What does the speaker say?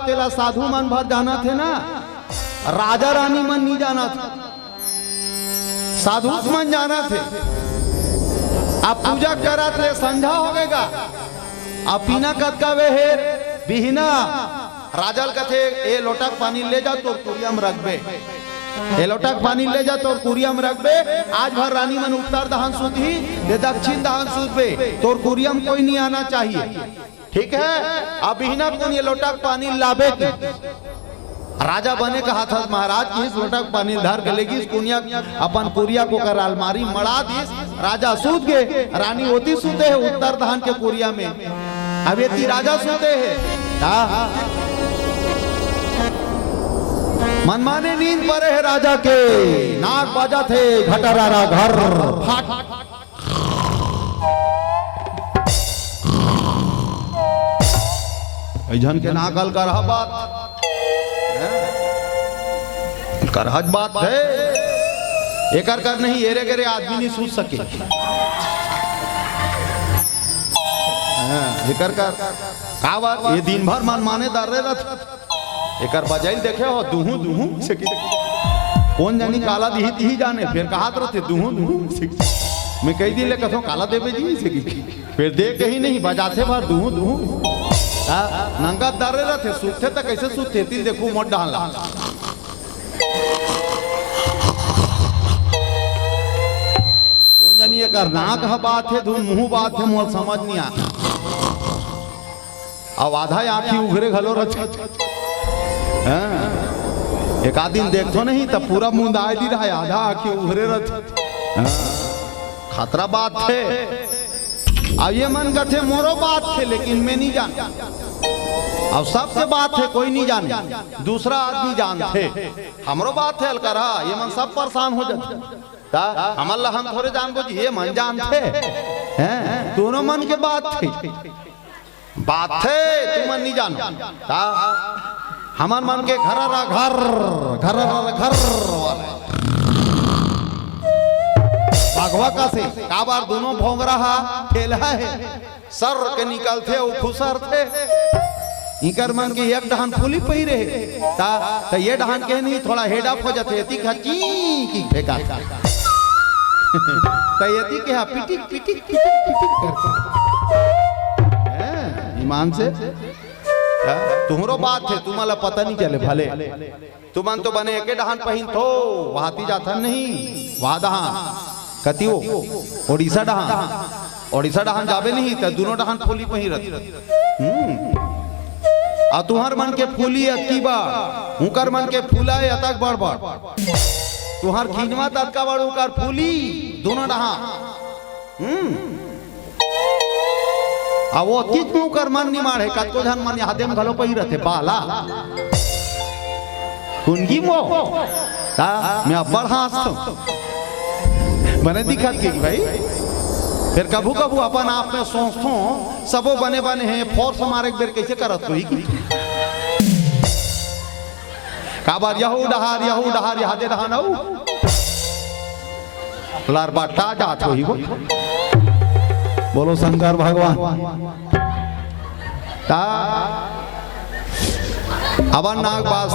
तेला साधु मन भर जाना थे ना, राजा रानी मन नहीं जाना था, साधु मन जाना थे। अब पूजा करा थे संझा हो गएगा, अब पीना कद का वे है बिहिना राजल कथे ए लोटक पानी ले जा तो कुरियम रखबे, ए लोटक पानी ले जा तो कुरियम रखबे। आज भर रानी मन उत्तर दहन सूत ही दे दक्षिण दहन सूत बे, तो कुरियम कोई नहीं आना चाहिए, ठीक है। अब बिहिना कौन ये लोटक पानी लाबे के राजा बने का हाथ महाराज की इस लोटक पानी धर के लेगी कुनिया अपन कुरिया को कर अलमारी मड़ा दी। राजा सूत गए, रानी होती सूते है उत्तर दहन के कुरिया में, अब ये राजा सूते है। मनमाने नींद पड़े है राजा के, नाक बाजा थे घटरारा घर फाट। जन के नाक हल कर बात करहज बात है, एक कर नहीं एरे गरे आदमी नहीं सूझ सके। एकर कर का बात ये दिन भर मन माने दर्रे रथ एकर बजाई देखे हो दुहू दुहू से कौन जानी काला दिही तिही जाने, फिर कहात रहते दुहू दुहू से मैं कई दिन ले कथो काला देवे जी से फिर देख ही नहीं बजाते भर दुहू दुहू नंगा दर्रे रहते सूते तो कैसे सूते ती देखू मोट डाला। कौन जानी एकर नाक ह बात है धुन मुंह बात है मोल समझ नहीं आता। अब आधा आंखी उघरे घलो रच एक आध दिन देखो नहीं तब पूरा मुंह दाए दी रहा है, आधा आंखी उघरे रच खतरा बात थे। अब ये मन का थे मोरो बात थे लेकिन मैं नहीं जान, अब सबसे बात है कोई नहीं जाने, दूसरा आदमी जानते हमरो बात है अलकरा ये मन सब परेशान हो जाते। हमल हम थोड़े जान बुझ ये मन जानते हैं, दोनों मन के बात थे बात थे तुम मन नहीं जानो। हमार मन के घर घर घर घर भगवा का से का बार दोनों भोंग रहा खेल है सर के निकलते वो खुसर थे इकर मन के एक डहान फूली पही रहे ता ये डहान के नहीं थोड़ा हेड अप हो जाते यति खची की फेंका त यति के पिटिक पिटिक पिटिक पिटिक करते ईमान से तुम्हारो बात है तुम्हारा पता नहीं चले भले तुमन तो बने एके डहान पहिन थो वहाती जाता नहीं वहां डहान कतियो ओडिशा डहान जाबे नहीं तो दोनों डहान फूली पही रहती। आ तुहर मन के फूली अति बा हुकर मन के फूला है अतक बड़ बड़ तुहर खींचवा तक का बड़ हुकर फूली दोनों डहान आ वो तीत मुंह कर मन नहीं मारे कतको धन मन हाथे में घलो पही रहते बाला कुंगी मो ता मैं अब्बड़ हाथ बने दिखत के भाई फिर कभू कभू अपन आप में सोचतो सबो बने बने हैं फोर्स मारे बेर कैसे करत होई की का बार यहू डहार यादे रहनऊ लार बाटा जात होई वो बोलो शंकर भगवान ता अब नाग बास